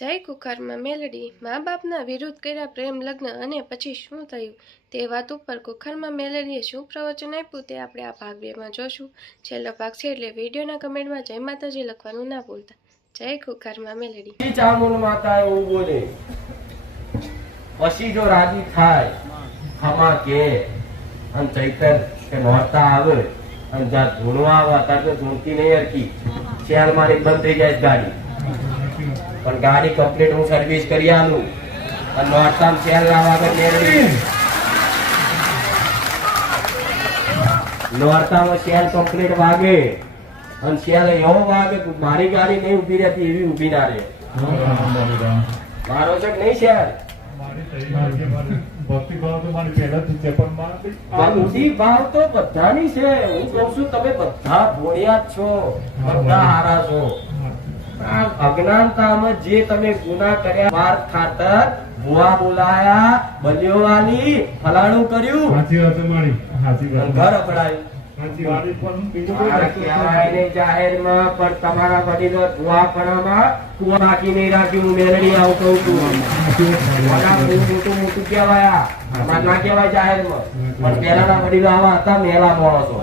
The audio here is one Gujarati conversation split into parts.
જય કુખારમાં મેલડી મા બાપના વિરુદ્ધ કર્યા પ્રેમ, લગ્ન અને પછી શું થયું? તે વાત ઉપર કુખારમાં મેલડીએ શું પ્રવચન આપ્યું તે આપણે આ ભાગ બેમાં જોશું. છેલ્લો ભાગ છે એટલે વિડીયોના કમેન્ટમાં જય માતાજી લખવાનું ના ભૂલતા. જય કુખારમાં મેલડી ચામુન માતા એવું બોલે, પછી જો રાજી થાય ખમા કે, અને ચૈતર કે નોરતા આવે, અને જ્યાં ધૂણવા આવે અત્યારે તો ધૂણતી નહીં હરકી શેર મારી બંધ થઈ જાય ગાડી. પણ ગાડી કમ્પ્લીટ હું સર્વિસ કરી આલું. અને નોરતા શેર લાવવા મેળવી નોરતામાં શેર કમ્પ્લીટ વાગે. અને શેર એવો વાગે મારી ગાડી નહીં ઊભી રહેતી એવી ઊભી ના રહે. મારો છે નહીં શેર બુદ્ધિ ભાવ તો બધાની છે. હું કહું છું, તમે બધા ભોળિયા છો. બધા હારા છો. આ અજ્ઞાનતામાં જે તમે ગુના કર્યા વાર ખાતર ભુવા બોલાયા બલ્યો વાલી ફલાણું કર્યું. અને ઘર અપડાયું મારે કહેવાય નહીં જાહેરમાં પણ તમારા વડીલો ભુવાપણામાં કુવા બાકી નહીં રાખ્યું. હું મેલડી આવું કહું છું. મોટા બહુ મોટું મોટું કહેવાયા. ના કહેવાય જાહેરમાં. પણ પહેલાના વડીલો આવા હતા મેલા માણસો.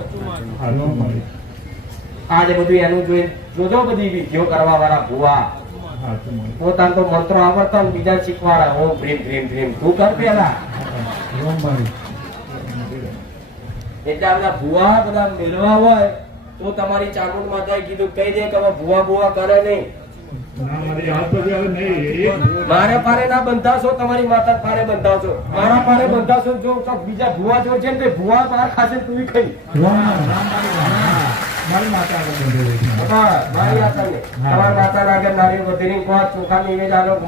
આજે બધું એનું જોઈ, જોજો બધી વિધિઓ કરવા વાળા ભુવા. પોતાનો તો મંત્રો આવડતા બીજા શીખવાડા. ઓમ ભ્રીમ ભ્રીમ ભ્રીમ. તું કર પેલા. એટલે આપણા ભુવા બધા મેળવા હોય, તો તમારી ચામુંડ માતાએ કીધું, કહી દે કે ભુવા ભુવા કરે નહીં. મારે પારે ના બંધાશો, તમારી માતા પારે બંધાવશો મારા પારે બંધાશો જો બીજા ભુવા જો છે ને ભુવા તાર ખાશે તું ખાઈ. મારી તમારા.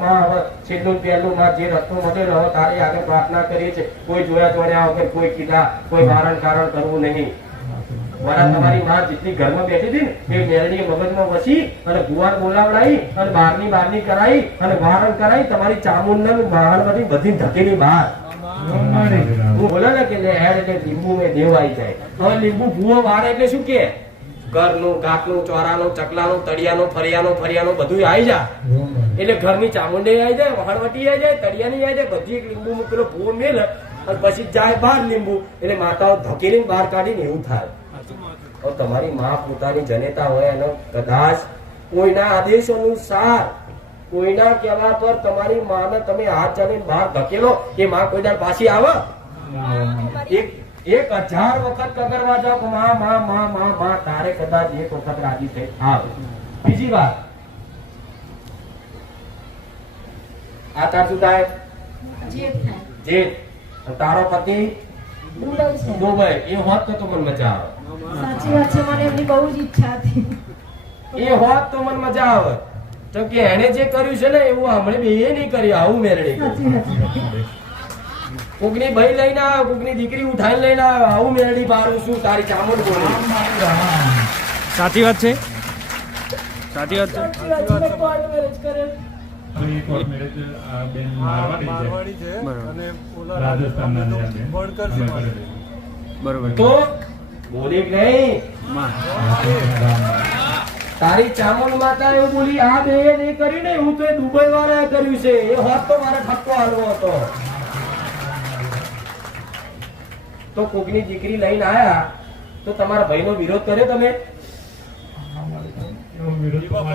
માં હવે છેલ્લું પહેલું માં જે રસ્તો મળેલો હવે તારી આગળ પ્રાર્થના કરીએ છે કોઈ જોયા જોડ્યા વગર કોઈ કીધા કોઈ વારણ કારણ કરવું નહીં. વરા તમારી માં જેટલી ઘરમાં બેઠી હતી ને એ મેરડી મગજમાં વસી અને ગુવાર બોલાવડાઈ અને બારની બારની કરાઈ અને વારણ કરાઈ તમારી ચામુંડા બહાર વાહણ બધી બધી ધકેલી બહાર. હું બોલે ને કે હેડ એટલે લીંબુ મેં દેવાઈ જાય. હવે લીંબુ ભૂવો વારે એટલે શું કે? ઘરનું ઘાટનું ચોરાનું ચકલાનું તળિયાનું ફરિયાનું ફરિયાનું બધું આવી જાય એટલે ઘરની ચામુંડી આવી જાય વહાણવટી આવી જાય તળિયાની આવી જાય બધી એક લીંબુ મૂકેલો ભૂવો મેલ અને પછી જાય બહાર લીંબુ. એટલે માતાઓ ધકેલીને બહાર કાઢીને એવું થાય. તમારી મા પોતાની જનેતા હોય એનો કદાચ કોઈના આદેશ અનુસાર કોઈના કહેવા પર તમારી માને તમે હાથ ચાલીને બહાર ધકેલો એ માં કોઈ દાડ પાછી આવે? એક એક હજાર વખત કગરવા કે માં માં માં માં માં તારે કદાચ એક વખત રાજી થઈ. આવે બીજી વાત. આ તાર શું થાય. જે તારો પતિ? દુબઈ. એ હોત તો મને મજા આવે. સાચી વાત છે મને એમની બહુ જ ઈચ્છા હતી. એ હોત તો મને મજા આવે. તો કે એને જે કર્યું છે ને એવું હમણે બે નહીં કર્યું આવું મેરડી કોકની ભાઈ લઈને આવ્યો કોકની દીકરી ઉઠાઈને લઈને આવ્યો આવું મેરડી બારું શું તારી ચામડ બોલી. સાચી વાત છે? સાચી વાત છે? છે. છે. છે. છે. તો બોલી નહીં? તારી ચામુંડ માતા એવું બોલી આ બે નહીં કર્યું ને એવું તો એ દુબઈ વાળા કર્યું છે. એ હોત તો મારે ફટકો હાલવો હતો. તો કોકની દીકરી લઈને આયા તો તમારા ભાઈનો વિરોધ કર્યો તમે?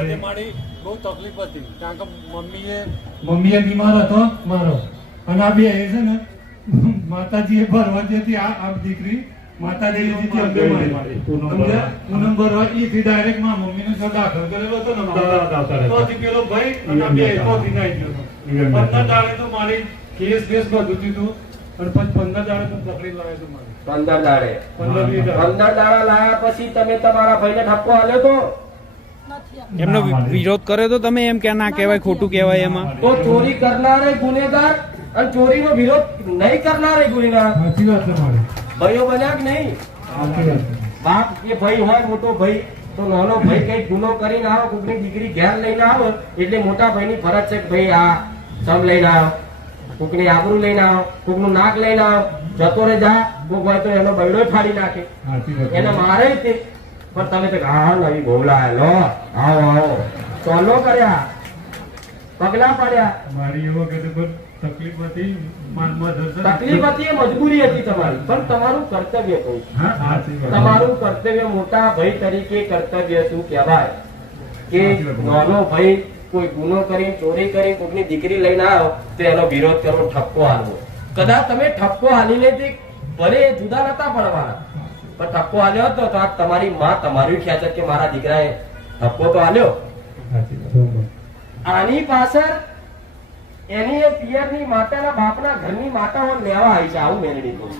એ બહુ તકલીફ હતી કારણ કે મમ્મીએ મમ્મીએ બીમાર હતો મારો. અને આ બે છે ને માતાજીએ ભરવા હતી આ આ દીકરી. માતાજી હતી અંબે મારી. પૂનમ ભરવા ઈથી ડાયરેક્ટમાં મમ્મીને સર દાખલ કરેલો હતો ને પેલો ભાઈ અને બે તોથી ના આવી ગયો હતો. પંદર દાડે તો મારી કેસ બેસ બધું દીધું પંદર દાડે પંદર દાડે. લાયા પછી તમે તમારા ભાઈને ઠપકો તો? એમનો વિરોધ કર્યો તો તમે એમ કે ના કહેવાય ખોટું કહેવાય એમાં? તો ચોરી કરનારે ગુનેગાર અને ચોરીનો વિરોધ નહીં કરનારે ગુનેગાર. ભાઈઓ બન્યા કે નહીં? બાપ કે ભાઈ હોય મોટો ભાઈ તો નાનો ભાઈ કઈ ગુનો કરીને આવો કોકની દીકરી ઘેર લઈને આવો એટલે મોટા ભાઈની ફરજ છે કે ભાઈ આ સમ લઈને આવ્યો કોકની આબરૂ લઈને આવ્યો કોકનું નાક લઈને આવો જતો રે જા કોક હોય તો એનો બૈડો ફાડી નાખે. એને મારે તે. પણ તમે તો હા નવી બોલાય લો આવો આવો. ચોલો કર્યા પગલા પડ્યા. મારી એ વખતે પણ તકલીફ હતી તકલીફ હતી. એ મજબૂરી હતી તમારી. પણ તમારું કર્તવ્ય કહું. તમારું કર્તવ્ય મોટા ભાઈ તરીકે કર્તવ્ય શું કહેવાય? કે નાનો ભાઈ કોઈ ગુનો કરી ચોરી કરી કોઈની દીકરી લઈને આવ્યો તો એનો વિરોધ કરવો ઠપકો હાલવો. કદાચ તમે ઠપકો હાલીને તે ભલે એ જુદા નતા પડવાના પણ ઠપકો હાલ્યો હતો તો આ તમારી માં તમારી ખેંચત કે મારા દીકરાએ ઠપકો તો હાલ્યો? આની પાછળ એની એ પિયરની માતાના બાપના ઘરની માતાઓ લેવા આવી છે આવું મેળવી કહું.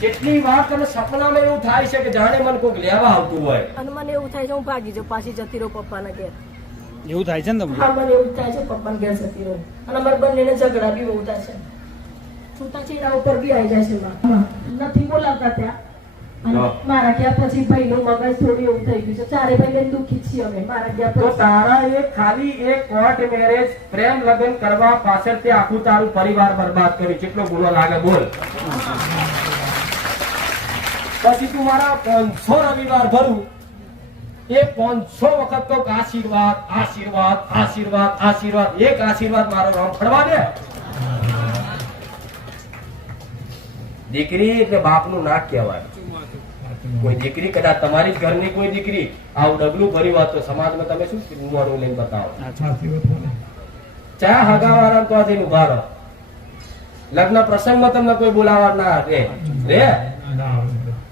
કેટલી વાર તમે સપનામાં એવું થાય છે કે જાણે મને કોઈક લેવા આવતું હોય. અને મને એવું થાય છે હું ભાગી જાઉં પાછી જતી રહું પપ્પાના ઘેર. એવું થાય છે ને તમને? હા મને એવું થાય છે પપ્પાના ઘેર જતી રહું અને અમારા બંનેને ઝઘડા બી બહુ થાય છે. છૂટા છેડા ઉપર બી આવી જાય છે માં. નથી બોલાવતા ત્યાં. અને મારા ગયા પછી ભાઈનું મગજ થોડું એવું થઈ ગયું છે. ચારે ભાઈ બેન દુખી છીએ અમે. મારા ગયા તો પછી. તારા એ ખાલી એક કોર્ટ મેરેજ પ્રેમ લગ્ન કરવા પાછળ તે આખું તારું પરિવાર બરબાદ કર્યું. કેટલો ગુનો લાગે બોલ. પછી તું મારા પાંચસો રવિવાર ભરું એ પાંચસો વખત તો આશીર્વાદ આશીર્વાદ આશીર્વાદ આશીર્વાદ એક આશીર્વાદ મારો રામ ફરવા દે. દીકરી એટલે બાપનું નાક કહેવાય કોઈ દીકરી કદાચ તમારી જ ઘરની કોઈ દીકરી આવું ડગલું ભરી વાત તો સમાજમાં તમે શું ઉંમરું લઈને બતાવો. ચા હગાવાળા તો આજે ઊભા રહો. લગ્ન પ્રસંગમાં તમને કોઈ બોલાવા ના રે રે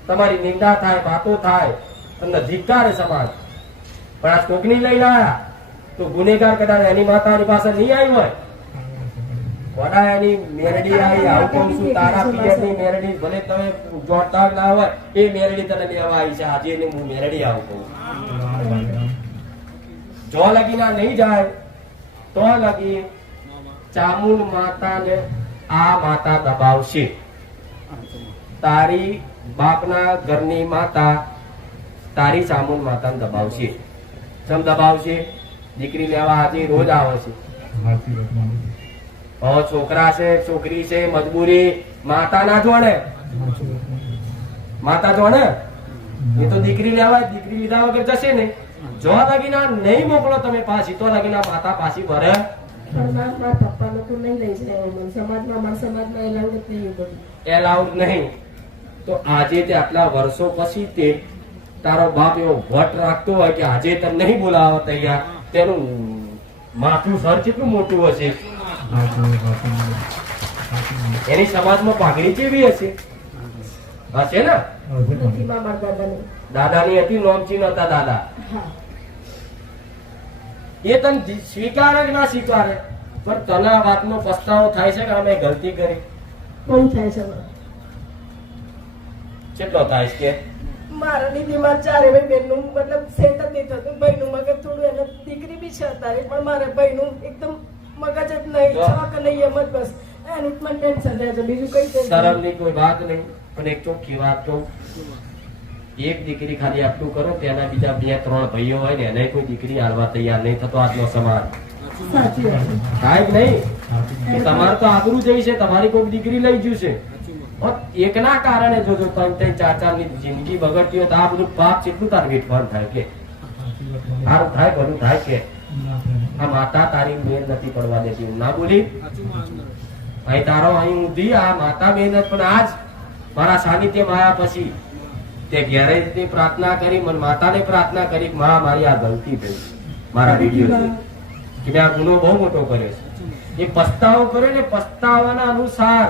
તમારી નિંદા થાય વાતો થાય. તમને ધિક્કારે સમાજ. પણ આ કોકની લઈને આયા તો ગુનેગાર કદાચ એની માતાની પાસે નહીં આવી હોય? વડા એની મેરડી આવી? આવું કહું છું તારા પિયરની મેરડી? ભલે તમે જોડતા ના હોય એ મેરડી તને લેવા આવી છે. આજે એને હું મેરડી આવું કહું. જો લગીના નહીં જાય તો લગી ચામુંડ માતાને આ માતા દબાવશે. તારી બાપના ઘરની માતા તારી ચામુંડ માતાને દબાવશે. ચમ દબાવશે? દીકરી લેવા આજે રોજ આવે છે. હવે છોકરા છે છોકરી છે મજબૂરી. માતા ના માનું. માતા જોડે એ તો દીકરી લેવા દીકરી લીધા વગર જશે ને જો લગીના નહીં મોકલો તમે પાછી તો લગીના માતા પાછી ભરે. એલાઉડ નહીં. તો આજે તે આટલા વર્ષો પછી તે તારો બાપ એવો વટ રાખતો હોય કે આજે તને નહીં બોલાવો તૈયાર તેનું માથું સર કેટલું મોટું હશે. એની સમાજમાં પાઘડી કેવી હશે? હશે ને? દાદાની. હતી નોમચી નતા દાદા. એ તને સ્વીકારે કે ના સ્વીકારે? પણ તને આ વાતનો પસ્તાવો થાય છે કે અમે ગલતી કરી? કોણ થાય છે? કેટલો થાય છે કે? મારા લીધે મારા ચારે ભાઈ બહેનનું મતલબ સેટ જ નહીં થતું ભાઈનું મગજ થોડું એને દીકરી બી છે અત્યારે પણ મારે ભાઈનું એકદમ મગજ જ નહીં તો? છક નહીં એમ જ બસ. એનું મને ટેન્શન રહે છે બીજું કઈ શરમની કોઈ વાત નહીં. પણ એક ચોખ્ખી વાત કહું. એક દીકરી ખાલી આટલું કરો તેના બીજા બે ત્રણ ભાઈઓ હોય ને એને કોઈ દીકરી હાલવા તૈયાર નહીં થતો આજનો સમાજ. સાચી નહીં. તમારે તો આબરૂ જઈ છે તમારી કોઈ દીકરી લઈ ગયું છે. એકના કારણે જો ત્રણ ત્રણ ચાર ચારની જિંદગી બગડતી હોય તો આ બધું પાપ કેટલું તાર વેઠવાનું થાય કે સારું થાય બધું થાય કે આ માતા તારી મેર નથી પડવા દેતી હું ના બોલી અહીં તારો અહીં ઊંધી આ માતા મહેનત પણ આજ મારા સાનિધ્યમાં આવ્યા પછી તે ઘેરે તે પ્રાર્થના કરી મને માતાને પ્રાર્થના કરી મારા મારી આ ગલતી થઈ મારા વીડિયો કે મેં આ ગુનો બહુ મોટો કર્યો છે એ પસ્તાવો કર્યો ને પસ્તાવાના અનુસાર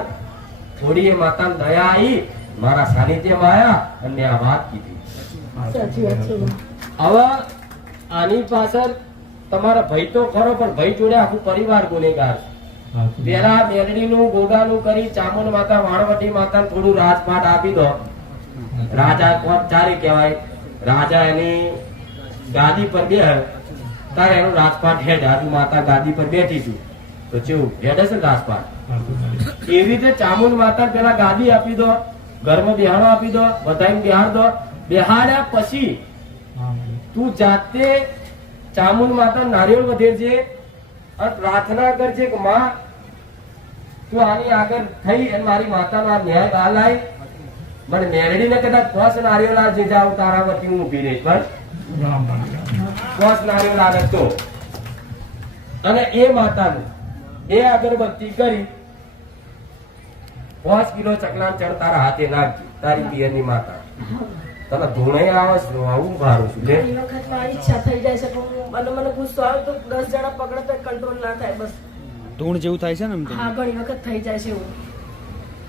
થોડી એ માતા દયા આવી મારા સાનિધ્યમાં આવ્યા અને આ વાત કીધી. હવે આની પાછળ તમારા ભાઈ તો ખરો પણ ભાઈ જોડે આખું પરિવાર ગુનેગાર છે. પેલા મેલડીનું ગોગાનું કરી ચામુંડ માતા વાણવટી માતા થોડું રાજપાટ આપી દો. રાજા કોણ? ચારે કહેવાય. રાજા એની ગાદી પર બે તારે એનું રાજપાટ હેડ. માતા ગાદી પર બેઠી છું. તો જેવું હેડ હશે રાજપાટ. એવી રીતે ચામુંડ માતા પેલા ગાદી આપી દો, ઘરમાં બિહાડો આપી દો બધાને બિહાડ દો. બિહાડ્યા પછી તું જાતે ચામુંડ માતા નારિયેળ વધેરજે અને પ્રાર્થના કરજે કે માં, તું આની આગળ થઈ અને મારી માતાનો આ ન્યાય બહાર લાય. મને મેરડીને કદાચ પાંચ નારિયેળ આ જે જાવ તારા વતી હું ઊભી રહીશ પણ. પાંચ નારિયેળ આવે તો અને એ માતાનું, એ અગરબત્તી કરી પાંચ કિલો ચકલાન ચડ તારા હાથે નાખજે. તારી પિયરની માતા. તને ધૂણે આવે છે આવું મારું છું લે. વખત મારી ઈચ્છા થઈ જાય છે પણ હું- મને ગુસ્સો આવે તો દસ જણા પકડે તો કંટ્રોલ ના થાય બસ. ધૂણ જેવું થાય છે ને એમ હા ઘણી વખત થઈ જાય છે એવું.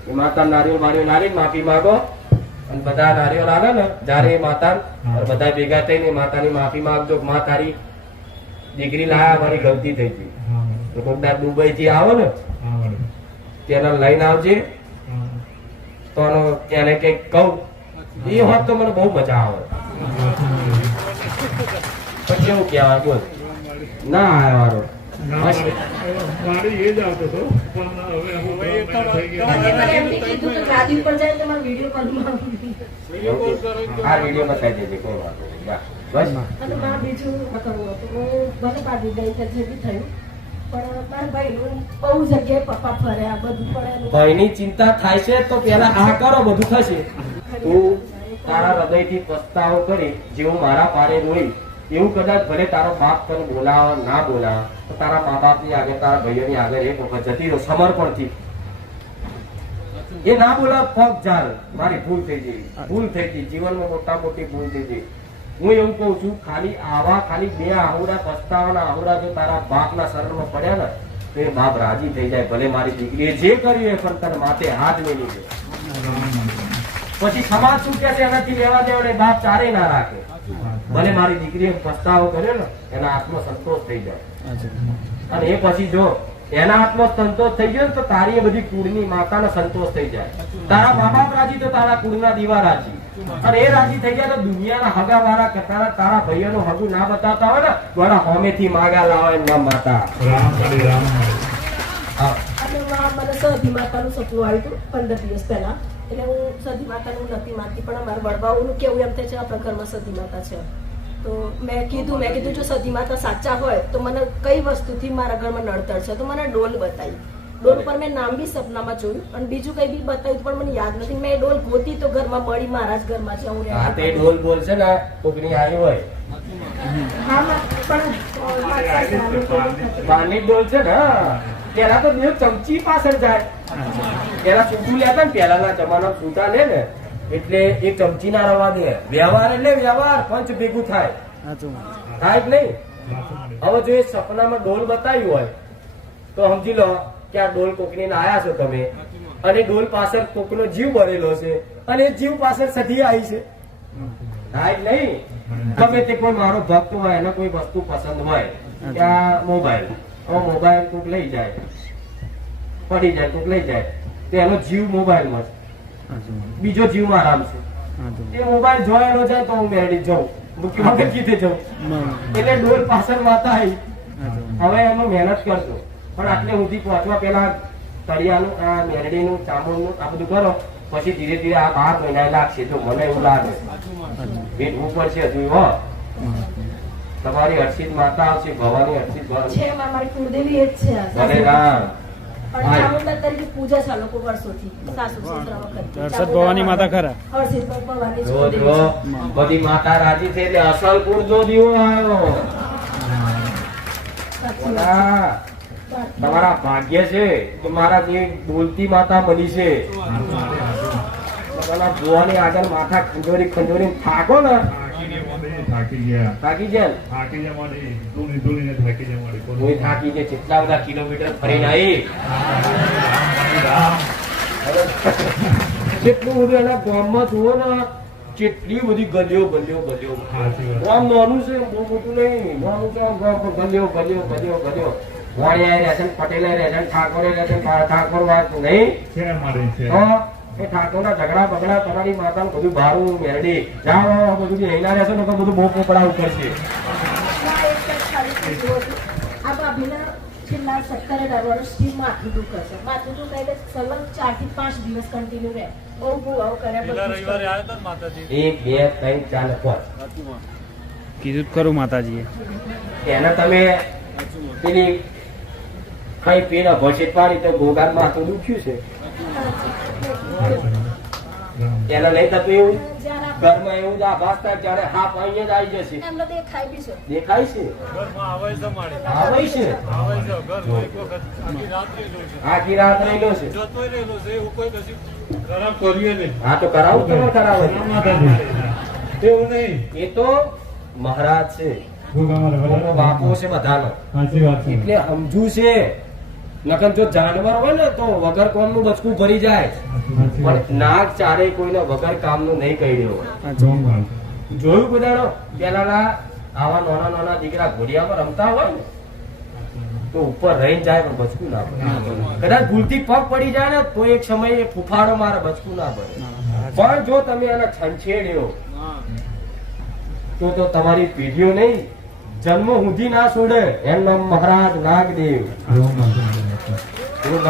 એ માતા નારિયેળ બારિયેળ નારી માફી માંગો. અને બધા નારિયેળ આવે ને જ્યારે એ માતા બધા ભેગા થઈને માતાની માફી માંગજો કે માં તારી દીકરી લાયા મારી ગલતી થઈ ગઈ. દાડ દુબઈ થી આવો ને તેના લઈને આવજે. તો એને કંઈક કહું, એ હોત તો મને બહુ મજા આવે. પછી એવું કહેવાય, બોલ. ના આવ્યો. બસ. બીજું થયું. ભાઈની ચિંતા થાય છે તો પેલા આ કરો, બધું થશે. તું તારા હૃદયથી પસ્તાવો કરી, જેવું મારા પારે રોઈ, એવું કદાચ ભલે તારો બાપ તને બોલાવો, ના બોલાવે, તો તારા મા બાપની આગળ, તારા ભાઈઓની આગળ એક વખત જતી રહો, સમર્પણથી. એ ના બોલાવ, પગ જાલ મારી ભૂલ થઈ ગઈ, ભૂલ થઈ ગઈ, જીવનમાં મોટા મોટી ભૂલ થઈ ગઈ. હું એવું કહું છું, ખાલી આવા, ખાલી બે આહુડા, પસ્તાવાના આહુડા જો તારા બાપના શરણમાં પડ્યા ને, તો એ બાપ રાજી થઈ જાય, ભલે મારી દીકરીએ જે કર્યું એ પણ તને માથે હાથ મેલી દે પછી સમાજ શું કે છે, એનાથી લેવા દેવા બાપ ચારે ના રાખે. ભલે મારી દીકરીએ પસ્તાવો કર્યો ને, એના આત્મ સંતોષ થઈ જાય. અને એ પછી જો એના આત્મ સંતોષ થઈ ગયો ને, તો તારી એ બધી કુળની માતાને સંતોષ થઈ જાય. તારા મા બાપ રાજી તો તારા કુળના દીવા રાજી. અને એ રાજી થઈ ગયા તો દુનિયાના હગા વાળા કરતા તારા ભાઈઓનું હગું ના બતાવતા હોય ને મારા હોમેથી માગા લાવે ના માતા. રામ રામ. મને સધી માતાનું સપનું આવ્યું હતું પંદર દિવસ પહેલા. એટલે હું સધી માતાનું નથી માનતી પણ અમારા વડવાઓનું કેવું એમ થાય છે આપણા ઘરમાં સધી માતા છે. તો મેં કીધું મેં કીધું જો સધી માતા સાચા હોય તો મને કઈ વસ્તુથી મારા ઘરમાં નડતર છે? તો મને ડોલ બતાવી. ડોલ પર મેં નામ બી સપનામાં જોયું. અને બીજું કઈ બી બતાવ્યું પણ મને યાદ નથી. મેં ડોલ ગોતી તો ઘરમાં મળી મારા જ ઘરમાં છે હું હા તે ડોલ બોલ છે ને કોકની આવી હોય. પણ ડોલ છે ને પેલા તો બે ચમચી પાછળ જાય. પેલા સૂટું લેતા ને પેલાના જમાના સૂટા લે ને એટલે એ ચમચી ના રવા દે. વ્યવહાર એટલે વ્યવહાર પંચ ભેગું થાય. થાય જ નહીં. હવે જો એ સપનામાં ડોલ બતાવ્યું હોય તો સમજી લો કે આ ડોલ કોકની આયા છો તમે? અને ડોલ પાછળ કોકનો જીવ ભરેલો છે. અને એ જીવ પાછળ સધી આવી છે. થાય જ નહીં. ગમે તે કોઈ મારો ભક્ત હોય એને કોઈ વસ્તુ પસંદ હોય કે આ મોબાઈલ. મોબાઈલ કોક લઈ જાય. પડી જાય કોક લઈ જાય. તો એનો જીવ મોબાઈલમાં છે. બીજો જીવ આરામ છે. એ મોબાઈલ જોયેલો જાય તો હું મેળવી જાઉં. મૂકી વગર કીધે જાઉં. એટલે ડોલ પાછળ માતા આવી હવે એનો મહેનત કરજો. પણ આટલે સુધી પહોંચવા પેલા તળિયાનું આ મેરડીનું ચામડનું આ બધું કરો પછી ધીરે ધીરે આ બાર મહિના લાગશે તો મને એવું લાગે. વેઠવું પડશે હજુ હો. તમારી હર્ષિત માતા આવશે ભવાની હર્ષિત છે મારી કુળદેવી એ જ છે આ રામ ભવાની માતા ખરા. બધી માતા રાજી છે એટલે અસલ કુળ જો દીવો આવ્યો. તમારા ભાગ્ય છે કે મારા જે બોલતી માતા બની છે? તમારા ભુવાની આગળ માથા ખંજોરી ખંજોરી થાકો ને. થાકી ગયા. થાકી કોઈ થાકી કેટલા બધા કિલોમીટર ફરીને આવી કેટલું બધું એના ગામમાં જુઓ ને કેટલી બધી ગલીઓ ગલીઓ ગલીઓ. આમ. નાનું છે બહુ મોટું નહીં. નાનું છે ગલીઓ ગલીઓ ગલીઓ ગલીઓ. વાણિયા રહે છે ને પટેલા ઠાકોરે રહે ઠાકોર વાત નહીં? છે? તો એ ઠાકોરના ઝઘડા બગડા તમારી માતાનું બધું ભારું મેરડી. જાઓ બધું અહીંના રહેશો ને તો બધું બહુ પોપડા જ હતું. છેલ્લા સત્તર અઢાર વર્ષથી માથું દુખે છે. માથું દુખે એટલે સલગ ચારથી પાંચ દિવસ કન્ટિન્યુ રહે. બહુ બહુ આવું કર્યા પેલા બધું જ રવિવારે કર્યું. આવ્યા હતા ને માતાજી? એક બે ત્રણ ચાર પાંચ. કીધું કરું માતાજીએ. એને તમે પેલી કઈ પીને ભસેટ પાડી તો ગોગાન માથું દુખ્યું છે. એને નહીં થતું એવું ઘરમાં એવું જ આભાસ થાય ત્યારે હાફ અહીંયા જ આવી જશે. ખાઈ દેખાય છે. આવે છે મારી. આવે છે? આવે છે ઘરમાં એક વખત આખી રાત રહેલો છે. આખી રાત રહેલો છે? જતોય રહેલો છે એવું કોઈ કશું ખરાબ કરીએ નહીં. હા તો કરાવું તમે કરાવો? એવું નહીં. એ તો મહારાજ છે. બાપો છે બધાનો. સાચી વાત છે. એટલે સમજુ છે. નકર જો જાનવર હોય ને તો વગર કોમનું બચકું ભરી જાય. પણ નાગ ચારે કોઈને વગર કામનું નહીં કહી રહ્યો જોયું બધા બધાનો? પેલાના આવા નાના નાના દીકરા ઘોડિયામાં રમતા હોય ને તો ઉપર રહી જાય પણ બચકું ના પડે કદાચ ભૂલથી પગ પડી જાય ને તો એક સમયે ફૂફાડો મારે બચકું ના પડે પણ જો તમે એને છંછેડ્યો તો તો તમારી પેઢીઓ નહીં જન્મ સુધી ના છોડે. એમ નામ મહારાજ નાગદેવ. જોયું એનું